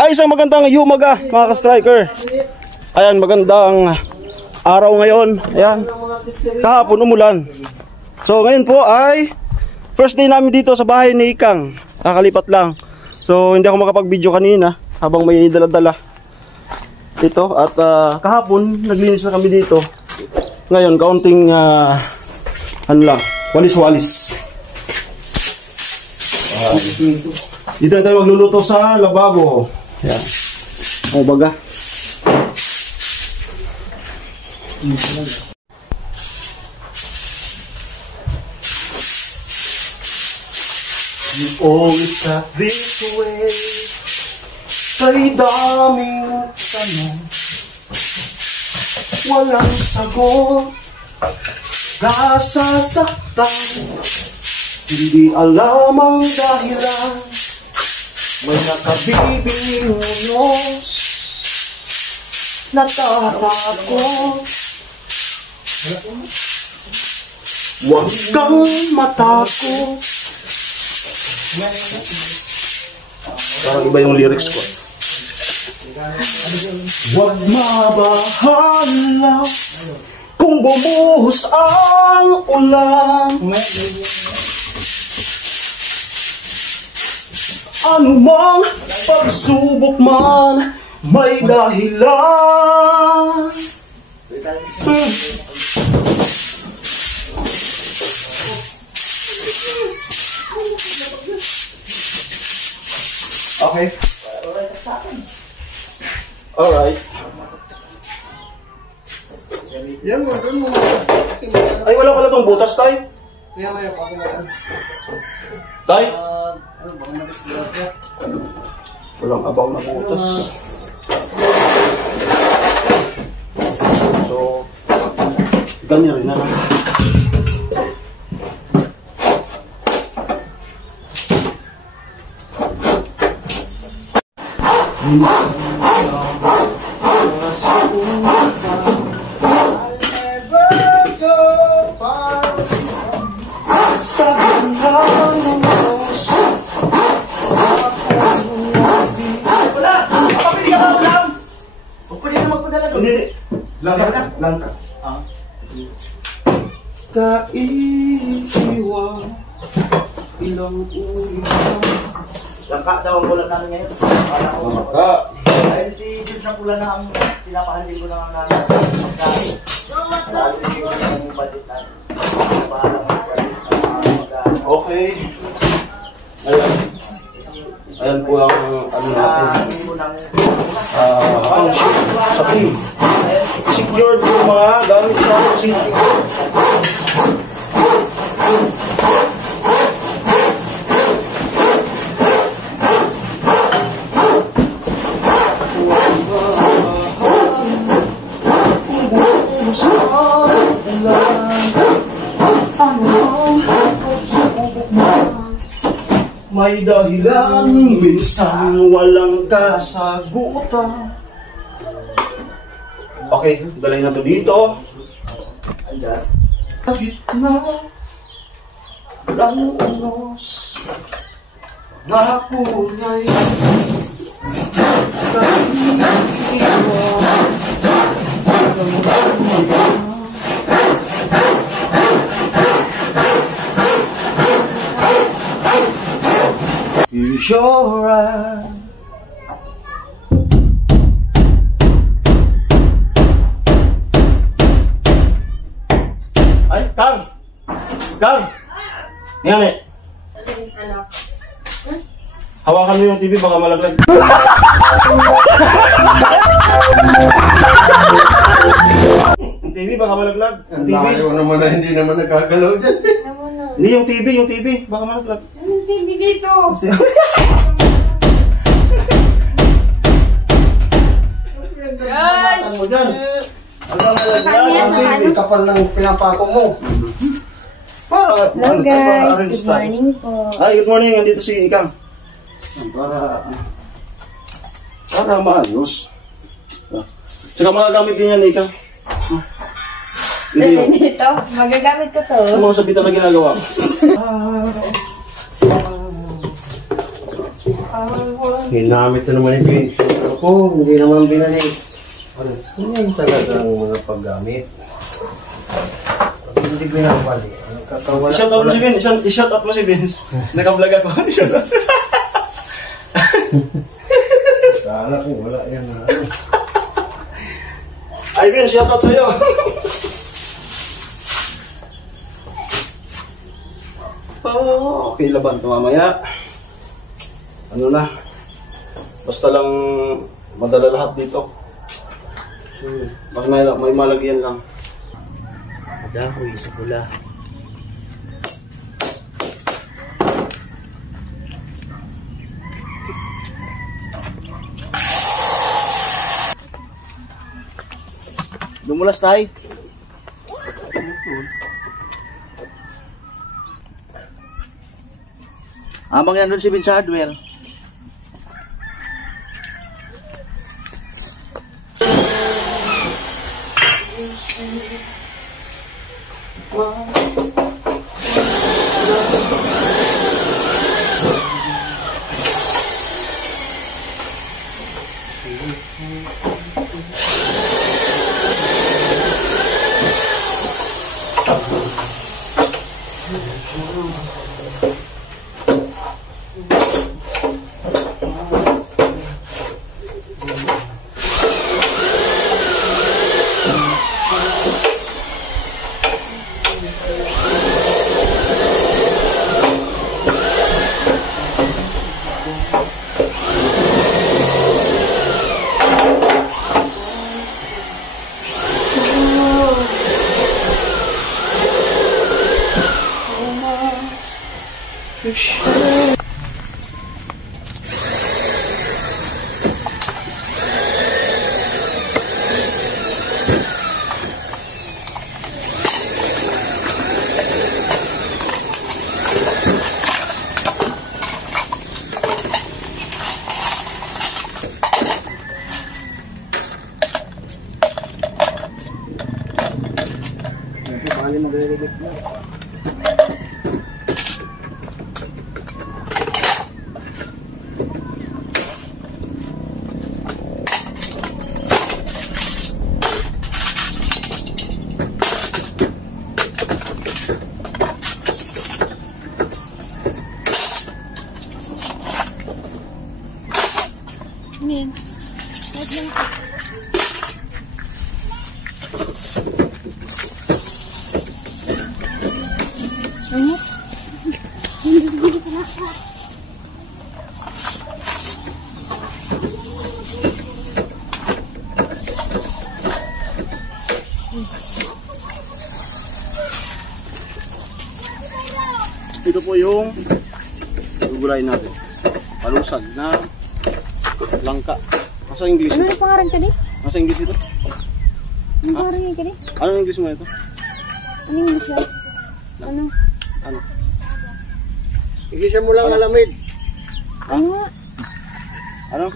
Ay, isang magandang umaga mga ka-striker. Ayan, magandang araw ngayon. Ayan, kahapon umulan. So ngayon po ay first day namin dito sa bahay ni Ikang. Kakalipat lang. So hindi ako makapag-video kanina habang may dala-dala dito. At kahapon naglinis na kami dito. Ngayon kaunting ano lang, walis-walis. Dito na tayo magluluto sa lababo. Ayan. O baga. You always have this way. Kay daming tanong, walang sagot. Nasasaktan, hindi alam ang dahilan. May nakabibing unos, natatakot. Huwag kang matakot. Parang iba yung lyrics ko. Huwag mabahala kung bumuhos ang ulan. Anumang pagsubok man, may dahilan. Okay. Alright. Yan mo, doon mo. Ay, wala pala tong butas, Tay. Kaya maya pa ako na. Tay? Ano, baka matisira ka. Walang abaw na butas. So, ganyan rin na lang. Langka. Kaiiwan ilang ulit. Langka daw ang bulan namin ngayon. Langka. Dahil si James na pula na ang pinapahandil ko ng namin. Sabi ko yung budget natin. Okay. Ayan. Ayan po ang ano natin. Sa team. Secured yung mga gamit sa city. May dahilan, minsan walang kasagutan. Okay, dalhin na to dito. Sa gitna ng unos na kulay you sure are. Ay, Kang! Kang! Yan eh. Ano? Hawakan mo yung TV, baka malaglag. Yung TV, baka malaglag. Yung TV. Layo naman na hindi naman nagkagalaw dyan. Hindi, yung TV, baka malaglag. Anong TV dito? Ano mo dyan? Ang TV, kapal ng pinapako mo. Hello guys, good morning po. Ay, good morning. Andito si Ikang. Para maayos. Saka mga gamit din yan, Ikang. Dito, magagamit ko to. Ano mga sabitan na ginagawa ko? Hinamit na naman yung Vince. Ako, hindi naman binalik. Yan talaga ang mga paggamit. Pag hindi binabali, nagkakawala. I-shout out mo si Vince. I-shout out mo si Vince. Naka-vlog ako. I-shout out. Kala ko, wala yan. Ay, Vince, shout out sa'yo. Oh, okay, laban ito mamaya. Ano na? Basta lang madala lahat dito. Mas may malagyan lang. Madahoy sa pula. Dumulas tayo. Amang yan doon si Vince Hardware. Ito po yung gugulayin natin. Palusag na langka. Nasa English Ano ito? yung pangalan ka di? Nasa English ito? Ano pangalan ka di? Ano yung English mo ito? Ano yung gusto? Ano? Ano? Hindi siya mo lang alamid. Ano nga? Ano?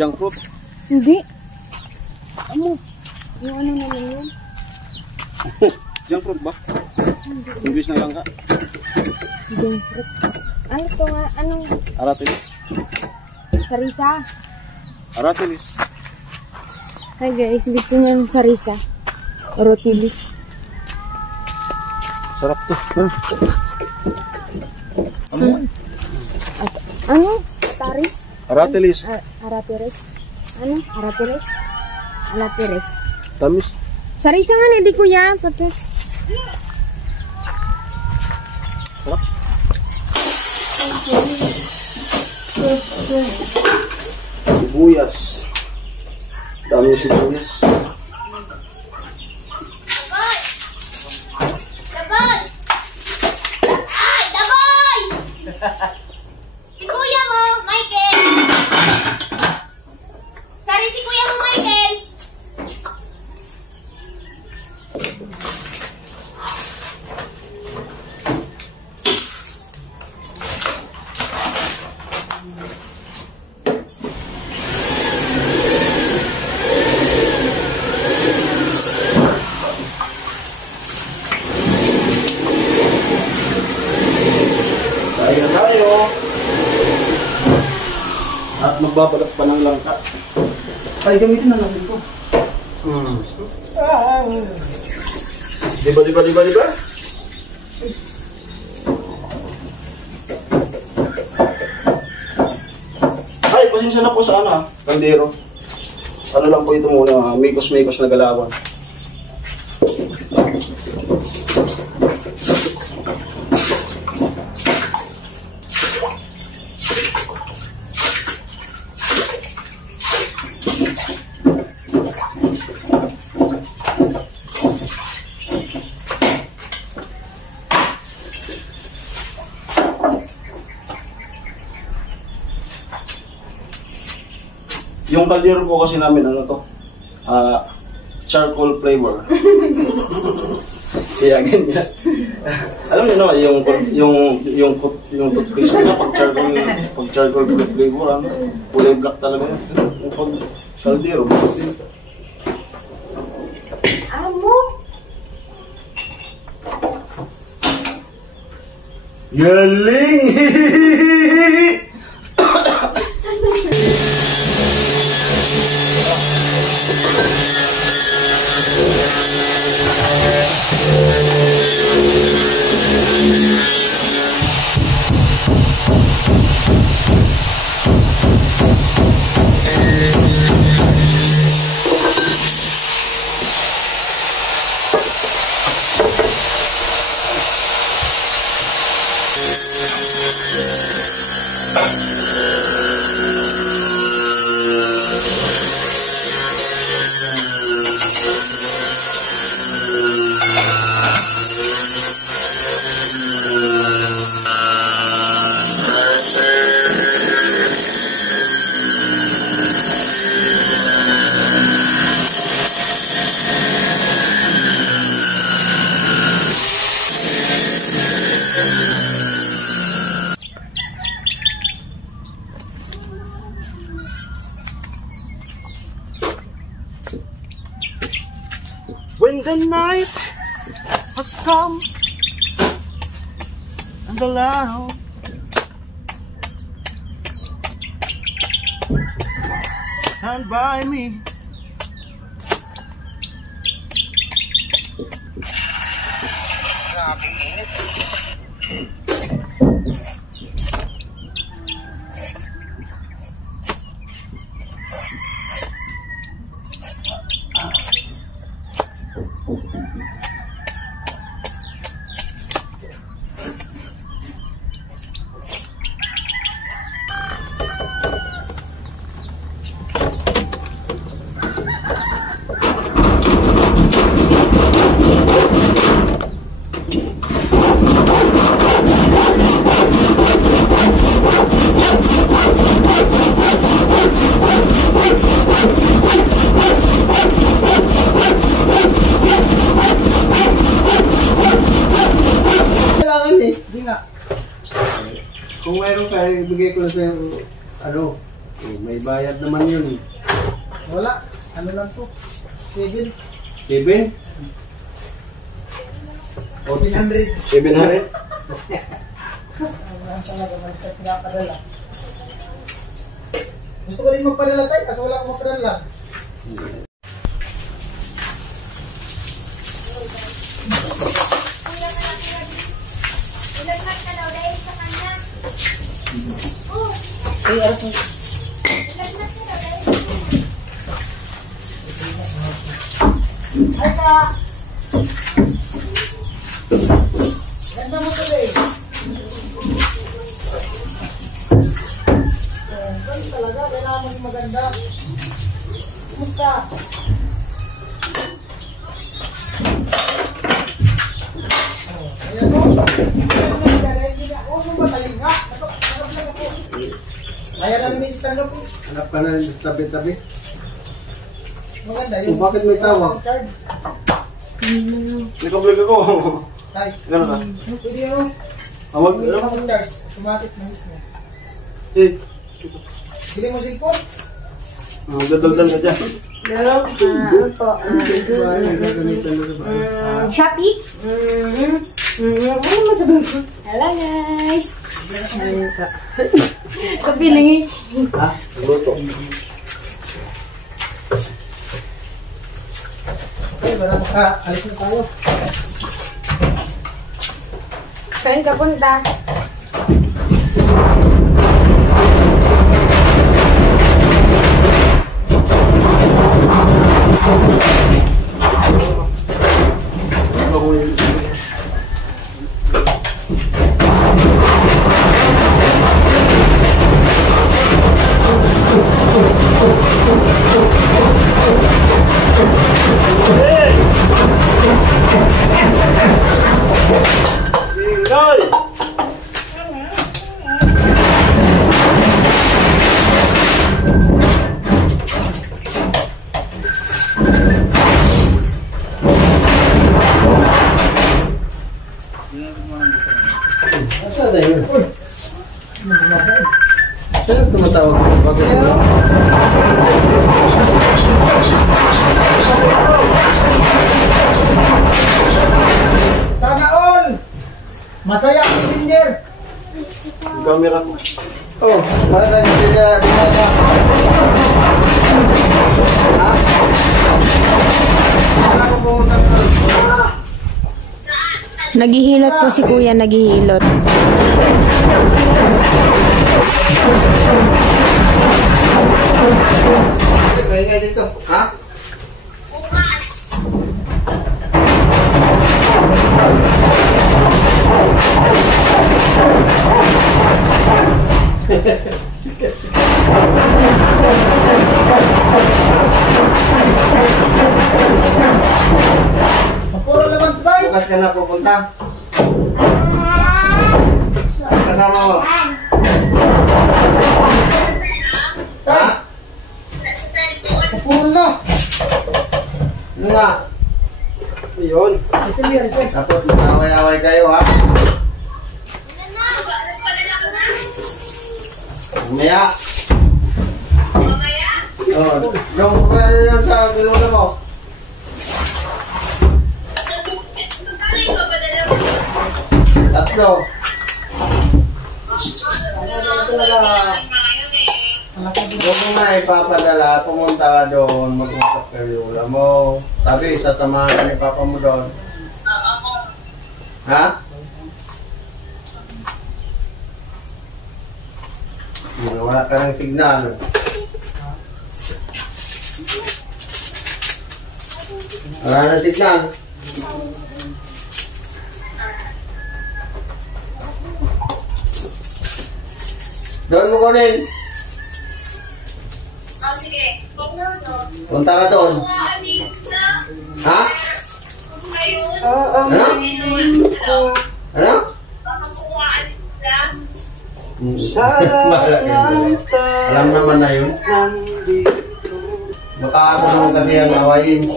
Junk fruit? Hindi. Ano? Yung ano naman yun? Junk fruit ba? English na langka. Yung fruit. Ano to nga? Anong Aratilis. sarisa? Aratilis. Hi guys, gusto niya yung sarisa. Rotilis. Sarap to. Ano? Taris? Aratilis. Aratiris? Ano? Aratiris? Alatiris. Tamis. Sarisa nga na, di kuya. Patot. Sarap. Sibuyas. Dami yung sibuyas. Daboy! Ay, Daboy! Si kuya mo, Michael! Sari si kuya mo, Michael! At magbabalat pa ng langka. Ay, gamitin na natin ito. Diba? Ay, pasensya na po sa kaldero. Ano lang po ito muna, mikos-mikos na galawan. Yung kaldero po kasi namin charcoal flavor. Kaya ganyan. Alam niyo naman yung toothpaste na pag charcoal flavor, kulay black talaga yan. Yung pag kaldero, Amo? galing! When the night has come and the light stand by me. Kung mayroon kayo, ibigay ko na sa'yo, may bayad naman yun. Wala. Ano lang po? 7. 7? O 700. 700? Wala talaga pinapadala. Gusto ko rin magpadala tayo kasi wala akong magpadala. Ilaglag ka daw dahil sa kanya. Ay, ano po? Ilaglag ka daw dahil. Ay ka! Ganda mo tuloy. Ganun talaga, kailangan mo maganda. Kumusta? Ayan mo. Huwag mong bataling ha. Nakaplag ako. Kaya na namin stand up. Hanap ka na tabi-tabi. Maganda yung... Bakit may tawag? Nag-vlog ako. Tay. Gano'n ka? Pwede yun. Awag, Pwede yung mga charge. Automatic na mismo. Bili mo cellphone? Dadaldan ka dyan. Hello? Ano po? Shopee? Ano mo sabihin ko? Hello guys! Ayun ka. Kapiling eh. Ha? Luto. Ay, wala ka. Alis na tayo. Saan ka punta? Ingay! Saan na yun? Saan tumatawag ko? Bakit yun? Sana all! Masaya ang messenger! Camera. Oh, bakit tayo sila dinala? Ha? Wala ko pumunta ko. Naghihilot po si kuya, naghihilot. Kaya dito. Ha? Puro naman tayo! Bukas ka na pupunta. Kasama mo. Ha? Puro na! Ano nga? Ayun. Ito yan, ito. Tapos mag-away-away kayo, ha? Mamaya. Oh, yung pwede yan sa gilula mo. Tatlo. Huwag mo nga ipapadala, pumunta ka doon, mag-usap kayo. Alam mo, sabi, sasamahan ka ni Papa mo doon. Ha? Wala ka ng signal. Wala na signal. Doon mo kunin. Sige. Punta ka doon. Ha? Ano? Ano? Alam naman na yun. Baka ako naman kasi ang awayin.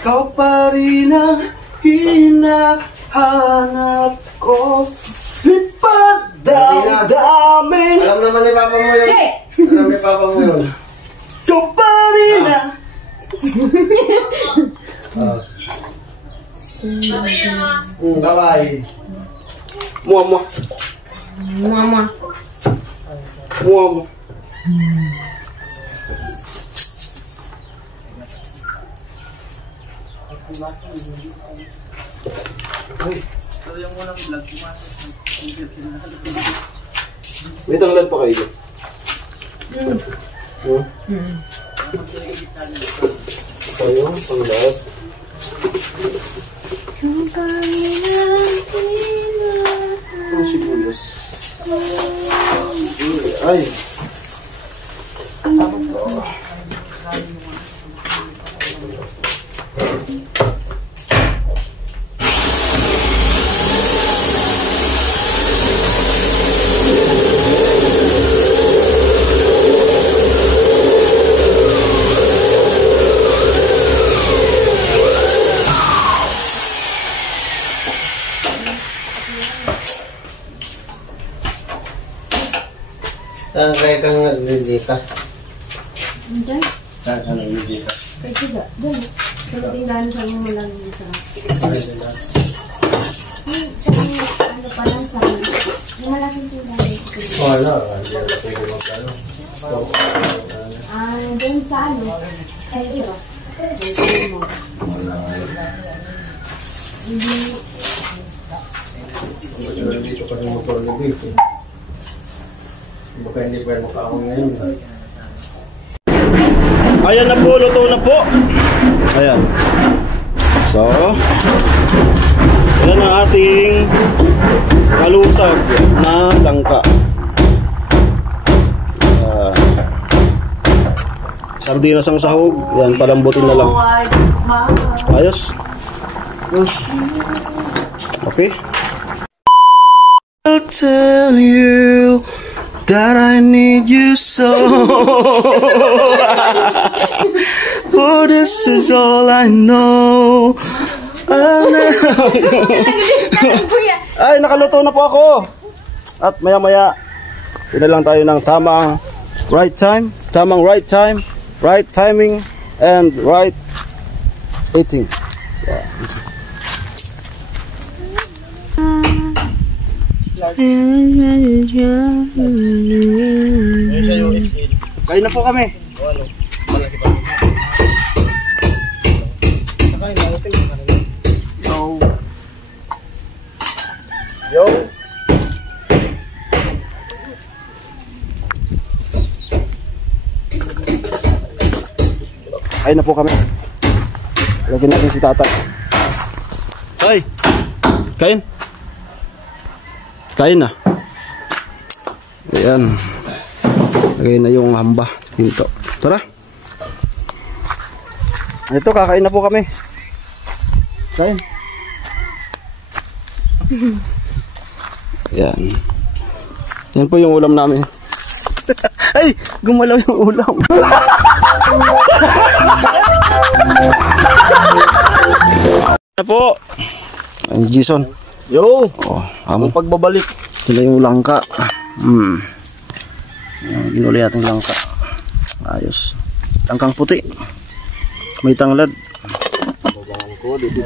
Ikaw pa rin ang hinahanap ko. Ipadamdamin. Alam naman ni Papa mo yun. Alam ni Papa mo yun. Ikaw pa rin ang Kaway. Muama. Mama. Muama. May tanglan pa kayo. Tayo, panglas. Ang sibuyas. Ay. Saan kaya kang naglilikas? Diyan. Saan ka naglilikas? Kaya siya, diyan. Sa tindahan sa mga lang dito. Walang sabi. Yung malaking tindahan dito. Wala. Hindi na pwede magkano. Doon sa ano? Sa iyo. Wala dito kasi motor na dito. Baka hindi pa yung makakong ngayon. Ayan na po, luto na po. Ayan. So, yan ang ating kalusag na langka. Sardinas ang sahog. Yan, palambutin na lang. Ayos. Okay. I'll tell you that I need you so. Oh, this is all I know. Ay, nakaluto na po ako. At maya-maya, pinalang tayo ng tamang right time, right timing, and right eating. Yeah. Kain na po kami. Yo. Kain na po kami. Lagyan natin si Tata. Ay! Kain! Kain na. Ayan. Lagay na yung hamba sa pinto. Tara. Ito, kakain na po kami. Kain. Ayan. Yan po yung ulam namin. Ay! Gumalaw yung ulam. Na po. Ay, Jason. Yo! Oh, among Pagbabalik. ito na yung langka. Ginuli natin langka. Ayos. Langkang puti. May tanglad. Babangan ko. Dito.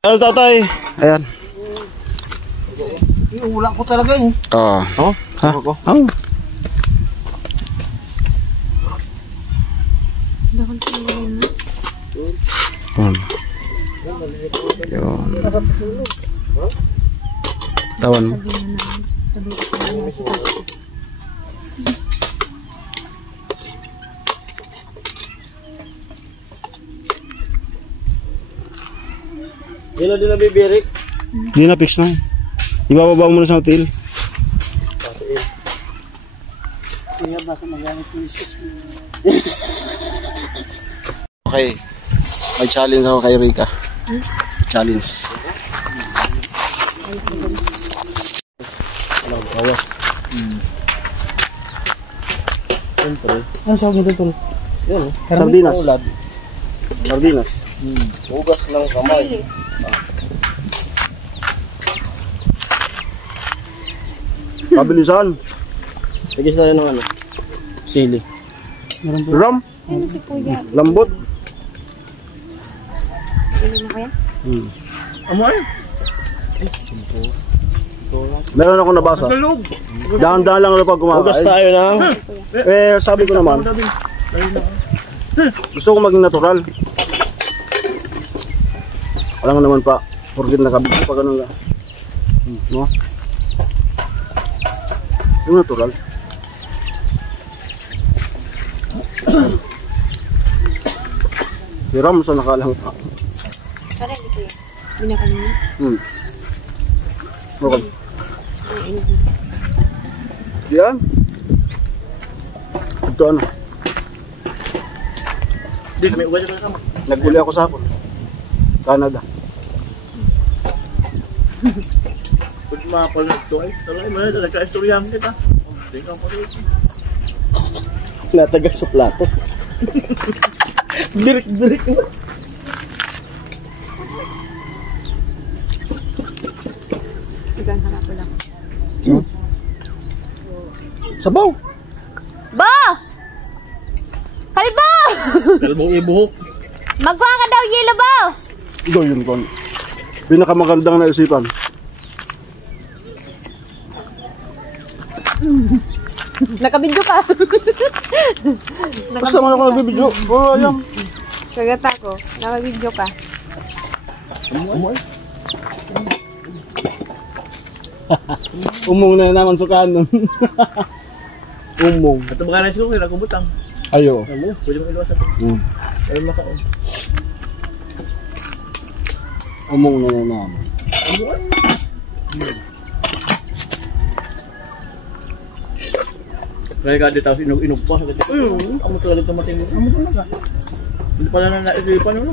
Ano tatay? Ayan. Ulang ko talaga yun. Oh. Oh? Ha? Ako. Oh. Yun. Tawan mo. Dino din na bibirik. Hindi na, fix na. Ibababa mo na sa hotel. Kaya baka magalit ng misis mo. Okay. May challenge ako kay Rika. Challenge. Ano sa akin dito? Yan. Sardinas. Ulad. Sardinas. Hugas ng kamay. Pabilisan. Sigis na rin ng ano? Sili. Ram. Ano si Kuya? Lambot. Ano na kaya? Amoy? Meron ako nabasa. Dahan-dahan lang na pag Hugas kumakain. tayo ng... Eh, sabi ko naman, gusto ko maging natural. Alam nga naman pa, porkit nakabigyo pa ganun ka. No? Yung natural. Si Ram sa nakalang. Parang hindi Kuya. Binakalan mo? Okay. Yan. Ito ano. Hindi, may ugas na kasama. Naguli ako sa hapon. Canada. Pwede makapalit ito ay. Talay mo na, nagka-istoryahan kita. Tingnan po rin. Natagay sa plato. Birik mo. Hanggang hanap ko lang. Sabaw. Bo! Kalbo! Kalbong ibuhok. Magkuha ka daw yelo, Bo! Ito yun kon. Pinakamagandang naisipan. Nakabidyo ka. Basta man ako nagbibidyo. Oh, ayam. Kagat ako. Nakabidyo ka. Umong na naman sukaan nun. Umong. Ito baka na siya, kung butang. Ayo. Pwede mo iluwas ito. Ay makaon. Umong na naman. Kaya ka dito, inog pa. Amo talaga tumating mo. Amo talaga. Hindi pala na naisipan mo.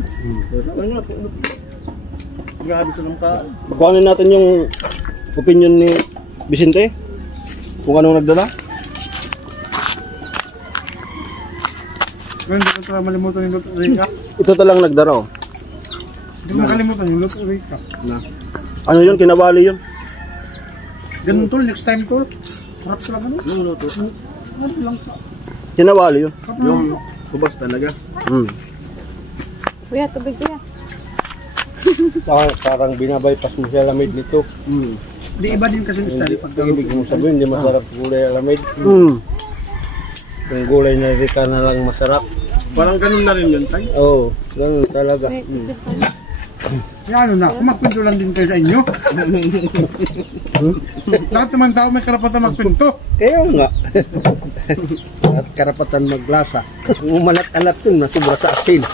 Grabe sa ka. Kuhanin natin yung opinion ni Vicente. Kung anong nagdala. Hindi ko talaga malimutan yung Luto Rica. Ito talang nagdara oh. Hindi ko makalimutan yung Luto Rica. Ano yun? Kinawali yun. Ganun tol, next time tol. Sarap talaga no? Yung luto. Ano lang pa. Kinawali yun. Yung kubas talaga. Kuya, tubig kuya. Parang binabypass mo siya lamig nito. Di iba din kasi yung style pag Ibig mo sabihin, hindi masarap gulay alamid. Yung gulay na rika na lang masarap. Parang ganun na rin yun, tay. Oo, ganun talaga. ano na, magpinto lang din kayo sa inyo. Lahat naman tao may karapatan magpinto. Kaya nga. At karapatan maglasa. Umalat-alat yun, nasubra sa asin.